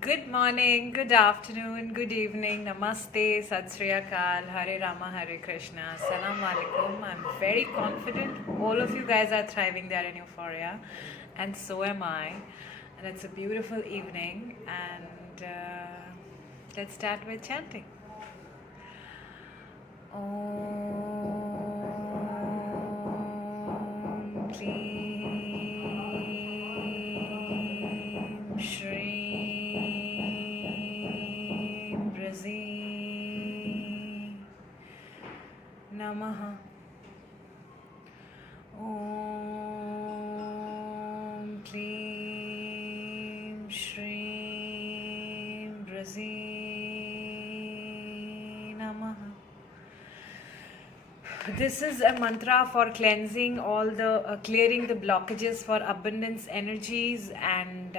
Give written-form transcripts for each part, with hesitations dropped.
Good morning, good afternoon, good evening, namaste, sat sri akal, Hare Rama, Hare Krishna, Salam Alaikum. I'm very confident all of you guys are thriving there in euphoria, and so am I. And it's a beautiful evening, and let's start with chanting. Om Kleem Shreem Brazil Namaha. Om Kleem Shreem Brazil Namaha. This is a mantra for cleansing all the clearing the blockages for abundance energies and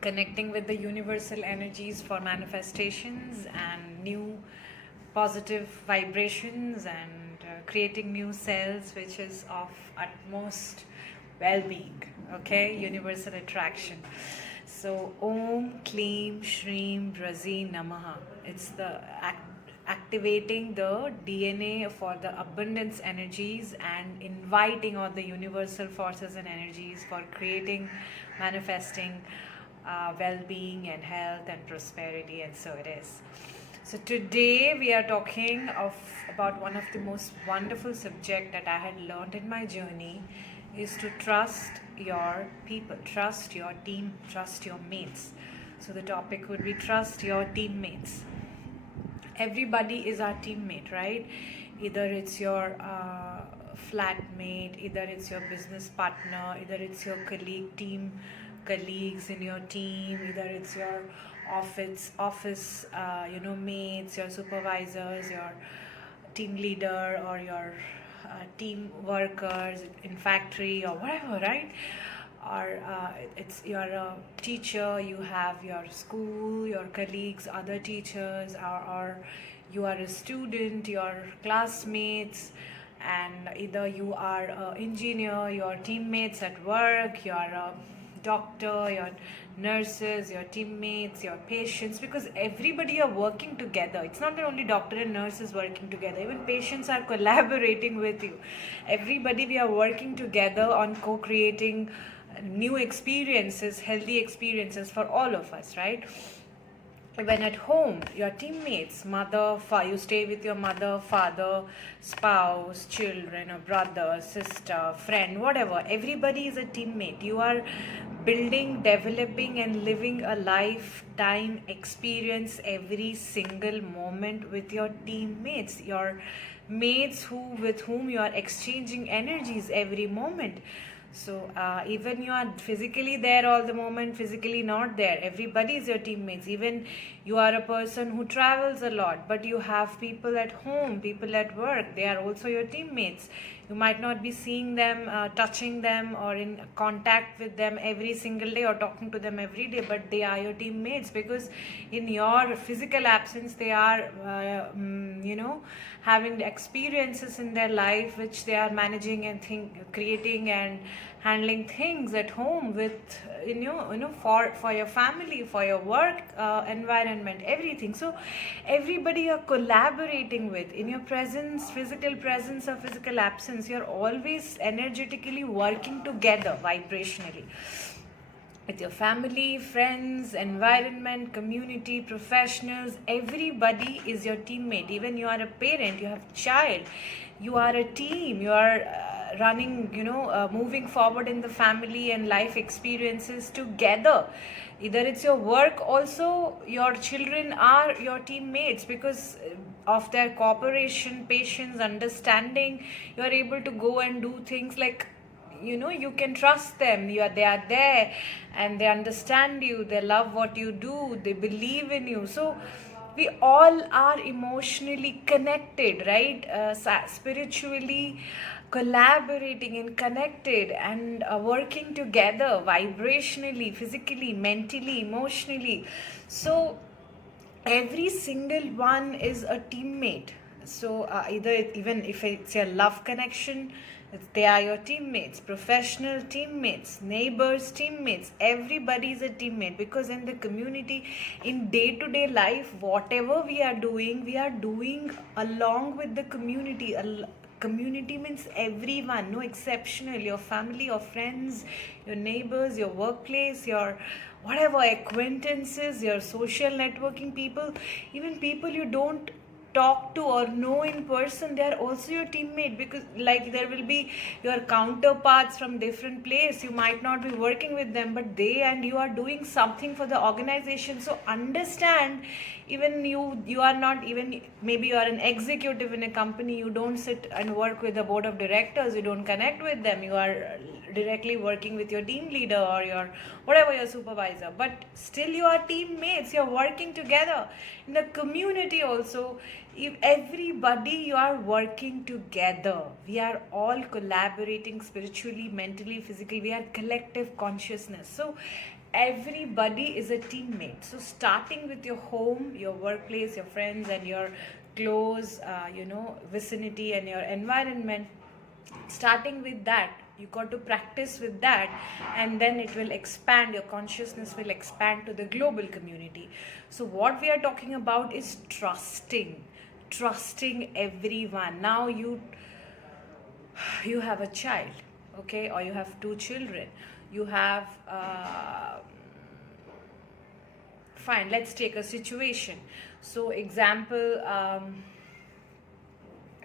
connecting with the universal energies for manifestations and new positive vibrations and creating new cells, which is of utmost well-being. Okay, universal attraction. So Om Kleem Shreem Brazi Namaha. It's the activating the DNA for the abundance energies and inviting all the universal forces and energies for creating, manifesting well-being and health and prosperity, and so it is. So today we are talking about one of the most wonderful subject that I had learned in my journey is to trust your people, trust your team, trust your mates. So the topic would be trust your teammates. Everybody is our teammate, right? Either it's your flatmate, either it's your business partner, either it's your colleagues in your team, either it's your office mates, your supervisors, your team leader, or your team workers in factory or whatever, right? Or it's you're a teacher, you have your school, your colleagues, other teachers, or you are a student, your classmates, and either you are an engineer, your teammates at work, you're a doctor, your nurses, your teammates, your patients, because everybody are working together. It's not only doctor and nurses working together, even patients are collaborating with you. Everybody, we are working together on co-creating new experiences, healthy experiences for all of us, right? When at home, your teammates, you stay with your mother, father, spouse, children, or brother, sister, friend, whatever. Everybody is a teammate. You are building, developing, and living a lifetime experience every single moment with your teammates, your mates with whom you are exchanging energies every moment. So even you are physically there all the moment, physically not there, everybody is your teammates. Even you are a person who travels a lot, but you have people at home, people at work, they are also your teammates. You might not be seeing them, touching them, or in contact with them every single day or talking to them every day, but they are your teammates because in your physical absence they are having experiences in their life which they are managing and creating and handling things at home with for your family, for your work environment, everything. So everybody you're collaborating with in your presence, physical presence or physical absence, you're always energetically working together vibrationally with your family, friends, environment, community, professionals. Everybody is your teammate. Even you are a parent, you have a child, you are a team, you are running, moving forward in the family and life experiences together. Either it's your work, also your children are your teammates because of their cooperation, patience, understanding. You are able to go and do things like, you can trust them. They are there and they understand you, they love what you do, they believe in you. So we all are emotionally connected, right? Spiritually collaborating and connected and working together vibrationally, physically, mentally, emotionally. So every single one is a teammate. So either even if it's your love connection, They are your teammates, professional teammates, neighbors, teammates. Everybody is a teammate, because in the community, in day-to-day life, whatever we are doing along with the community. Community means everyone, no exceptional. Your family, your friends, your neighbors, your workplace, your whatever acquaintances, your social networking people, even people you don't talk to or know in person, they are also your teammate, because like there will be your counterparts from different place. You might not be working with them, but they and you are doing something for the organization. So understand, even you are not, even maybe you are an executive in a company, you don't sit and work with the board of directors, you don't connect with them, you are directly working with your team leader or your whatever, your supervisor, but still you are teammates, you're working together. In the community also, if everybody, you are working together, we are all collaborating spiritually, mentally, physically, we are collective consciousness. So everybody is a teammate. So starting with your home, your workplace, your friends, and your close vicinity and your environment, starting with that, you got to practice with that, and then it will expand, your consciousness will expand to the global community. So what we are talking about is trusting everyone. Now you have a child, okay, or you have two children, you have fine, let's take a situation. So example,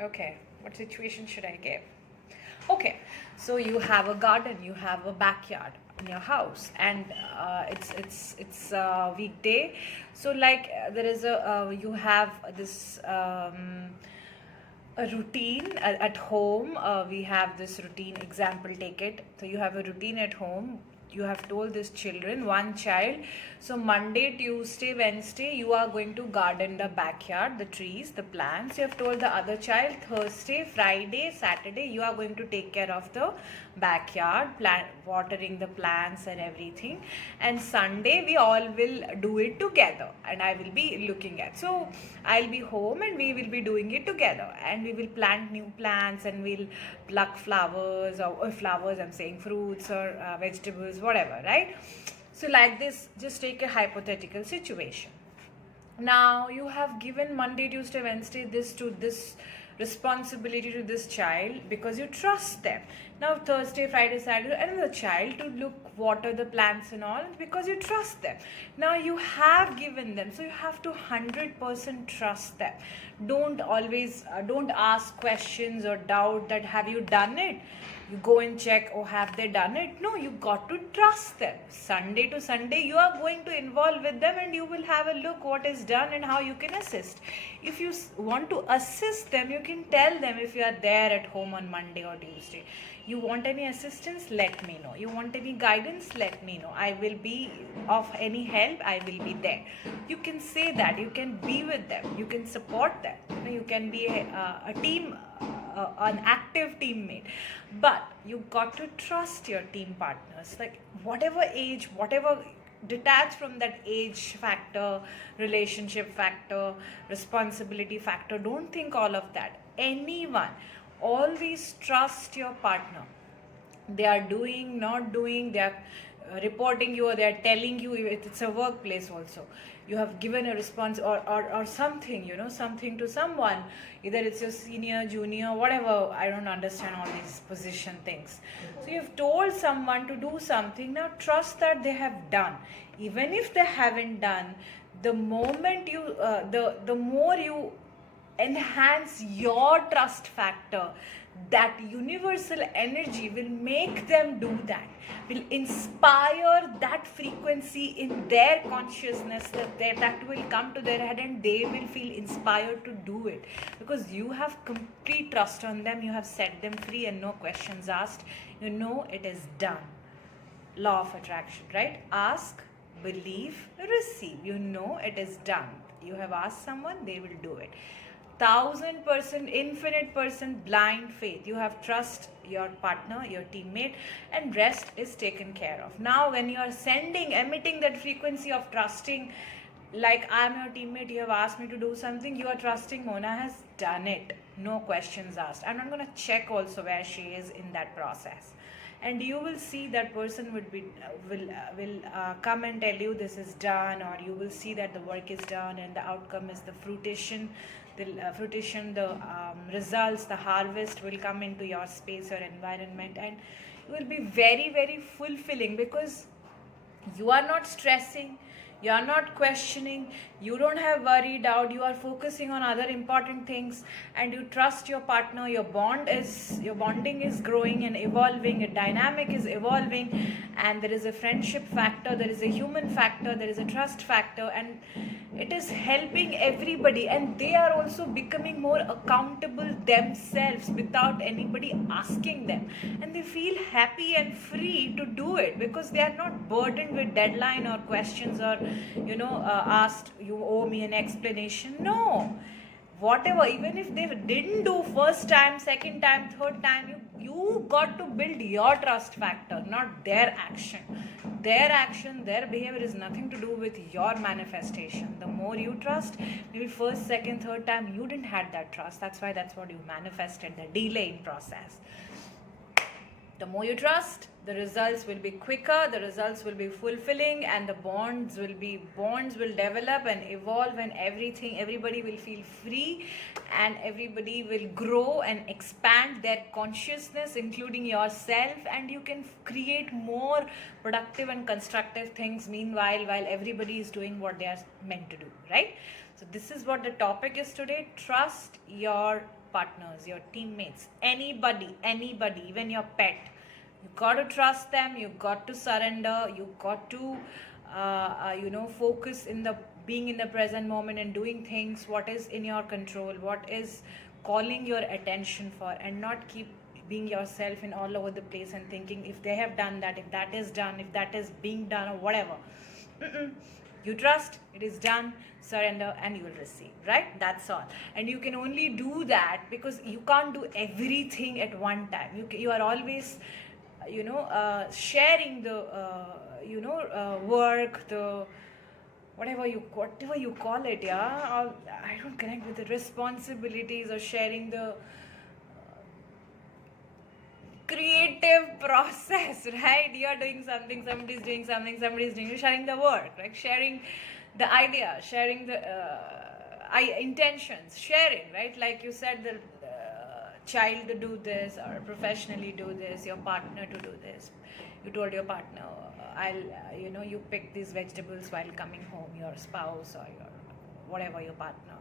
okay, what situation should I give? Okay, so you have a garden, you have a backyard in your house, and it's a weekday. So like there is you have this a routine at home. We have this routine, example, take it. So you have a routine at home. You have told this children, one child, so Monday, Tuesday, Wednesday, you are going to garden the backyard, the trees, the plants. You have told the other child, Thursday, Friday, Saturday, you are going to take care of the backyard, watering the plants and everything. And Sunday, we all will do it together, and I will be looking at. So I'll be home and we will be doing it together, and we will plant new plants, and we'll pluck flowers, or flowers, I'm saying fruits or vegetables, whatever, right? So like this, just take a hypothetical situation. Now you have given Monday, Tuesday, Wednesday this responsibility to this child, because you trust them. Now Thursday, Friday, Saturday, another child to look, water the plants and all, because you trust them. Now you have given them, so you have to 100% trust them. Don't always don't ask questions or doubt that have you done it. You go and check, oh, have they done it? No, you got to trust them. Sunday to Sunday, you are going to involve with them, and you will have a look what is done and how you can assist. If you want to assist them, you can tell them if you are there at home on Monday or Tuesday. You want any assistance? Let me know. You want any guidance? Let me know. I will be of any help. I will be there. You can say that. You can be with them. You can support them. You can be a team, an active teammate. But you got to trust your team partners. Like whatever age, whatever, detach from that age factor, relationship factor, responsibility factor. Don't think all of that. Anyone. Always trust your partner. They are doing, not doing, they are reporting you, or they are telling you. It's a workplace also, you have given a response or something, something to someone, either it's your senior, junior, whatever. I don't understand all these position things. So you've told someone to do something. Now trust that they have done. Even if they haven't done, the moment you the more you enhance your trust factor, that universal energy will make them do that, will inspire that frequency in their consciousness, that will come to their head, and they will feel inspired to do it, because you have complete trust on them. You have set them free and no questions asked. It is done. Law of attraction, right? Ask, believe, receive. It is done. You have asked someone, they will do it. 1000%, infinite percent blind faith. You have trust your partner, your teammate, and rest is taken care of. Now when you are emitting that frequency of trusting, like I'm your teammate, you have asked me to do something, you are trusting Mona has done it, no questions asked. I'm not going to check also where she is in that process, and you will see that person would be will come and tell you this is done, or you will see that the work is done and the outcome is the fruition, the results, the harvest will come into your space or environment, and it will be very very fulfilling because you are not stressing, you are not questioning, you don't have worry, doubt, you are focusing on other important things, and you trust your partner. Your bonding is growing and evolving, a dynamic is evolving, and there is a friendship factor, there is a human factor, there is a trust factor, and it is helping everybody, and they are also becoming more accountable themselves without anybody asking them, and they feel happy and free to do it because they are not burdened with deadline or questions, or asked, you owe me an explanation. No, whatever, even if they didn't do first time, second time, third time, you got to build your trust factor, not their action. Their behavior is nothing to do with your manifestation. The more you trust, maybe first, second, third time you didn't had that trust, that's what you manifested, the delay in process. The more you trust, the results will be quicker, the results will be fulfilling, and the bonds will develop and evolve, and everybody will feel free, and everybody will grow and expand their consciousness, including yourself, and you can create more productive and constructive things meanwhile, while everybody is doing what they are meant to do, right? So this is what the topic is today. Trust your partners, your teammates, anybody, even your pet. You got to trust them, you got to surrender, you got to focus in the being in the present moment and doing things what is in your control, what is calling your attention for, and not keep being yourself in all over the place and thinking if they have done that, if that is done, if that is being done, or whatever. You trust, it is done, surrender, and you will receive, right? That's all. And you can only do that because you can't do everything at one time. You are always sharing the work, the whatever you call it, yeah, or I don't connect with the responsibilities, or sharing the creative process, right? You are doing something, somebody is doing something, you're sharing the work, right? Sharing the idea, sharing the intentions, sharing, right? Like you said, the child to do this, or professionally do this, your partner to do this. You told your partner, you pick these vegetables while coming home, your spouse or your whatever, your partner.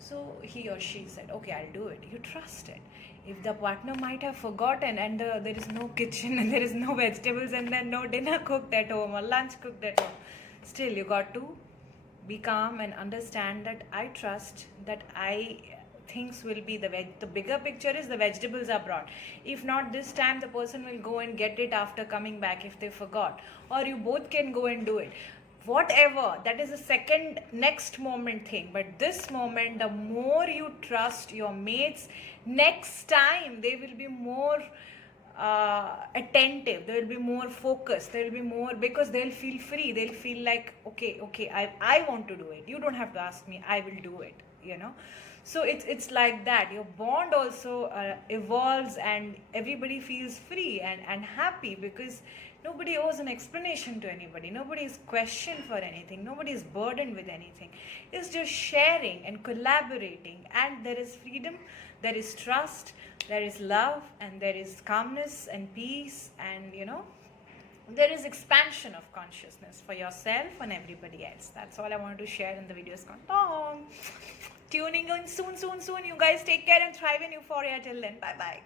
So he or she said, okay, I'll do it. You trust it. If the partner might have forgotten, and there is no kitchen and there is no vegetables, and then no dinner cooked at home or lunch cooked at home, still you got to be calm and understand that I trust that things will be the bigger picture is the vegetables are brought. If not this time, the person will go and get it after coming back if they forgot, or you both can go and do it. Whatever, that is a second next moment thing, but this moment, the more you trust your mates, next time they will be more attentive, they will be more focused, they will be more, because they'll feel free, they'll feel like okay, I want to do it, you don't have to ask me, I will do it, so it's like that. Your bond also evolves, and everybody feels free and happy, because nobody owes an explanation to anybody, nobody is questioned for anything, nobody is burdened with anything. It's just sharing and collaborating, and there is freedom, there is trust, there is love, and there is calmness and peace, and there is expansion of consciousness for yourself and everybody else. That's all I wanted to share in the video's content. Tuning in soon. You guys take care and thrive in euphoria. Till then, bye bye.